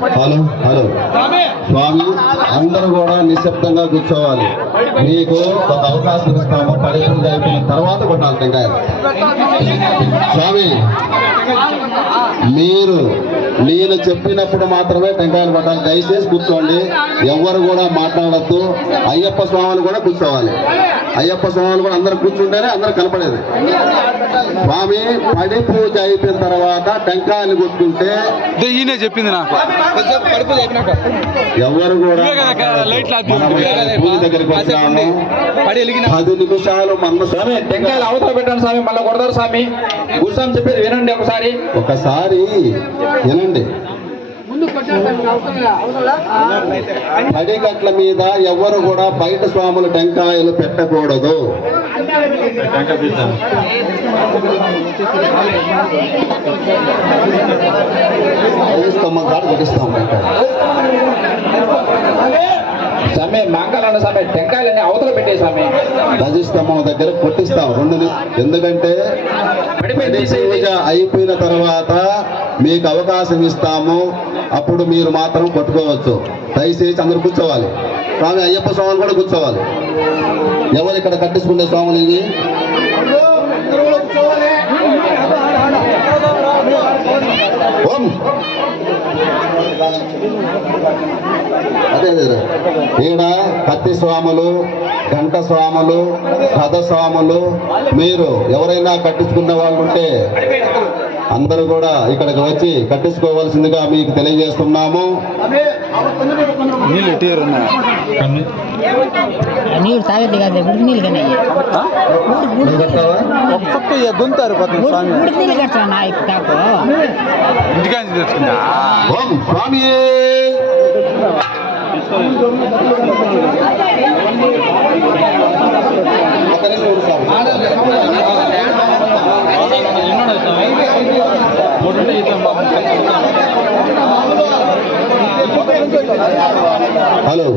Hello hello స్వామి, అందరూ కూడా నిశ్శబ్దంగా కూర్చోవాలి. మీకు ఒక అవకాశం ఇస్తాము. పరీక్షలు అయిపోయిన తర్వాత కొట్టాలి టెంకాయలు. స్వామి, మీరు నేను చెప్పినప్పుడు మాత్రమే టెంకాయలు కొట్టాలి. దయచేసి కూర్చోండి, ఎవరు కూడా మాట్లాడద్దు. అయ్యప్ప స్వామిని కూడా కూర్చోవాలి. అయ్యప్ప స్వామిని కూడా అందరు కూర్చుంటేనే అందరు కనపడేది. స్వామి, పడి పూజ అయిపోయిన తర్వాత టెంకాయలు కొట్టుకుంటే చెప్పింది నాకు ఎవరు కూడా పూజ దగ్గరికి వచ్చినాము 10 నిమిషాలు మన స్వామి టెంకాయలు అవతల పెట్టండి స్వామి, మళ్ళీ కొడతారు స్వామి. గురుస్వామి చెప్పేది వినండి ఒకసారి వినండి. 10 గంటల మీద ఎవరు కూడా బయట స్వాములు టెంకాయలు పెట్టకూడదు. స్వామి మాంకాలన్న స్వామి టెంకాయలన్నీ అవతల పెట్టే స్వామి. రజస్తంభం దగ్గర కొట్టిస్తాం 2. ఎందుకంటే పూజ అయిపోయిన తర్వాత మీకు అవకాశం ఇస్తాము. అప్పుడు మీరు మాత్రం కొట్టుకోవచ్చు. దయచేసి అందరూ కూర్చోవాలి. స్వామి అయ్యప్ప స్వామిని కూడా కూర్చోవాలి. ఎవరు ఇక్కడ కట్టించుకునే స్వాములు ఇవి? అదే ఈడ కత్తి స్వాములు, గంట స్వాములు, కథ స్వాములు, మీరు ఎవరైనా కట్టించుకున్న వాళ్ళు ఉంటే అందరూ కూడా ఇక్కడికి వచ్చి కట్టించుకోవాల్సిందిగా మీకు తెలియజేస్తున్నాము. నీళ్ళు తాగద్దు కాదు, గుడి నీళ్ళు కానీ గుంతారు గుడి నీళ్ళు కట్టాను తాకు ఇంటికాంచి తెచ్చుకుంటా. ఓం స్వామి హలో,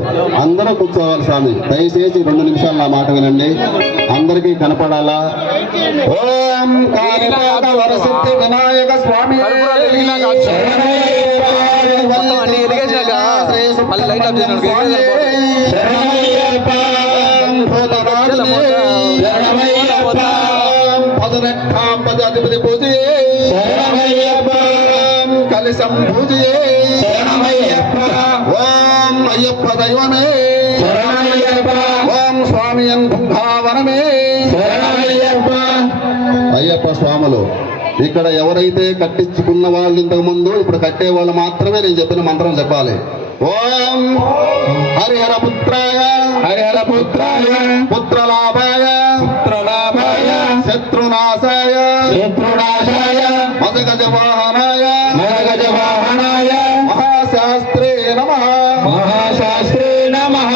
అందరూ కూర్చోవాలి. స్వామి దయచేసి 2 నిమిషాలు నా మాట వినండి. అందరికీ కనపడాలా? ఓం కాణిపాక వరసిద్ధి వినాయక స్వామి పదాధిపతి పూజ కలిసం పూజ ఓం అయ్యప్ప దైవమే ఓం స్వామి భావనమే. అయ్యప్ప స్వాములు ఇక్కడ ఎవరైతే కట్టించుకున్న వాళ్ళు ఇంతకు ముందు ఇప్పుడు కట్టే వాళ్ళు మాత్రమే నేను చెప్పిన మంత్రం చెప్పాలి. ఓం హరిహర పుత్రాయ హరిహర పుత్రాయ పుత్రలాభాయ పుత్రలాభాయ శత్రునాశాయ శత్రునాశాయ మదగజ వాహనాయ మదగజ వాహనాయ మహాశాస్త్రే నమః మహాశాస్త్రే నమః.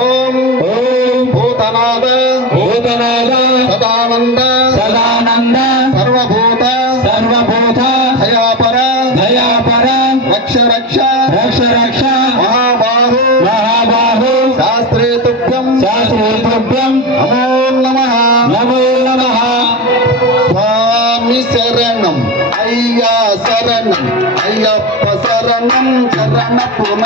ఓం ఓం భూతనాద భూతనాద సదానంద సదానంద సర్వభూత సర్వభూత దయాపర దయాపర రక్ష రక్ష రక్ష రక్ష మహాబాహు మహాబాహు శాస్త్రే తుభ్యం శాస్త్రే తుభ్యం నమో నమః నమో నమః. స్వామి శరణం అయ్యా శరణం అయ్యప్ప శరణం శరణ పున